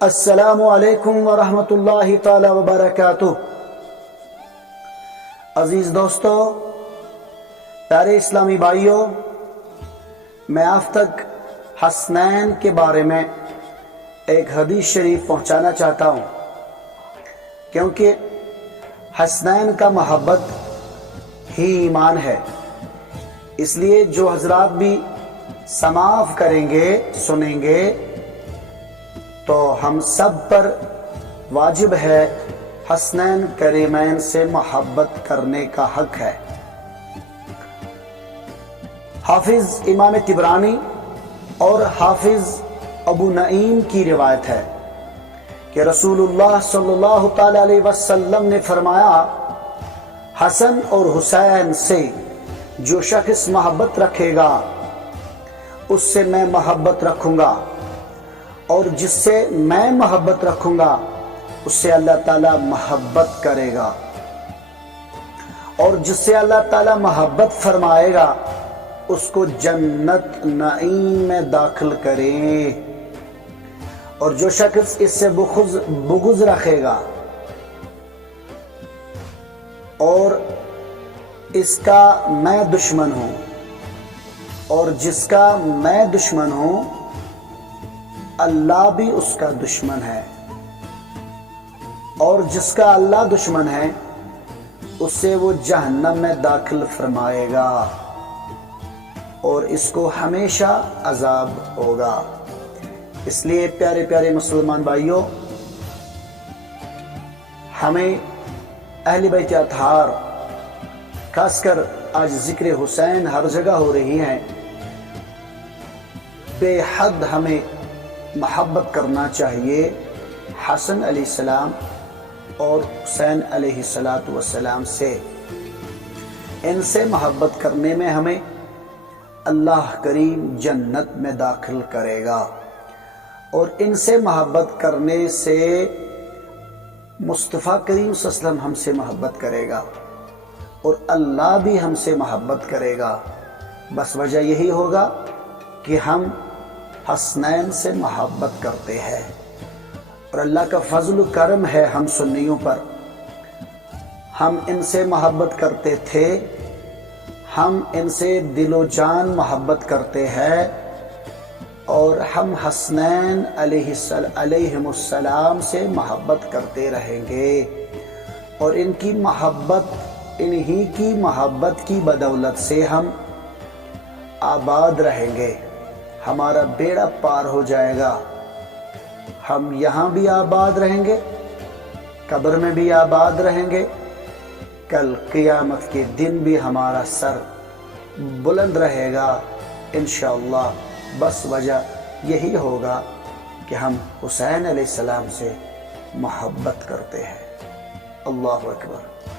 السلام علیکم ورحمۃ اللہ تعالی وبرکاتہ۔ عزیز دوستو، پیارے اسلامی بھائیوں، میں آپ تک حسنین کے بارے میں ایک حدیث شریف پہنچانا چاہتا ہوں، کیونکہ حسنین کا محبت ہی ایمان ہے۔ اس لیے جو حضرات بھی سماعت کریں گے، سنیں گے، تو ہم سب پر واجب ہے حسنین کریمین سے محبت کرنے کا حق ہے۔ حافظ امام طبرانی اور حافظ ابو نعیم کی روایت ہے کہ رسول اللہ صلی اللہ تعالی علیہ وسلم نے فرمایا، حسن اور حسین سے جو شخص محبت رکھے گا اس سے میں محبت رکھوں گا، اور جس سے میں محبت رکھوں گا اس سے اللہ تعالیٰ محبت کرے گا، اور جس سے اللہ تعالیٰ محبت فرمائے گا اس کو جنت نعیم میں داخل کرے، اور جو شخص اس سے بغض رکھے گا اور اس کا میں دشمن ہوں، اور جس کا میں دشمن ہوں اللہ بھی اس کا دشمن ہے، اور جس کا اللہ دشمن ہے اس سے وہ جہنم میں داخل فرمائے گا، اور اس کو ہمیشہ عذاب ہوگا۔ اس لیے پیارے پیارے مسلمان بھائیوں، ہمیں اہل بیت اطہار، خاص کر آج ذکر حسین ہر جگہ ہو رہی ہے، بے حد ہمیں محبت کرنا چاہیے حسن علیہ السلام اور حسین علیہ السلام سے۔ ان سے محبت کرنے میں ہمیں اللہ کریم جنت میں داخل کرے گا، اور ان سے محبت کرنے سے مصطفیٰ کریم صلی اللہ علیہ وسلم ہم سے محبت کرے گا، اور اللہ بھی ہم سے محبت کرے گا۔ بس وجہ یہی ہوگا کہ ہم حسنین سے محبت کرتے ہیں، اور اللہ کا فضل و کرم ہے ہم سنیوں پر، ہم ان سے محبت کرتے تھے، ہم ان سے دل و جان محبت کرتے ہیں، اور ہم حسنین علیہم السلام سے محبت کرتے رہیں گے، اور ان کی محبت، انہی کی محبت کی بدولت سے ہم آباد رہیں گے، ہمارا بیڑا پار ہو جائے گا، ہم یہاں بھی آباد رہیں گے، قبر میں بھی آباد رہیں گے، کل قیامت کے دن بھی ہمارا سر بلند رہے گا انشاءاللہ۔ بس وجہ یہی ہوگا کہ ہم حسین علیہ السلام سے محبت کرتے ہیں۔ اللہ اکبر۔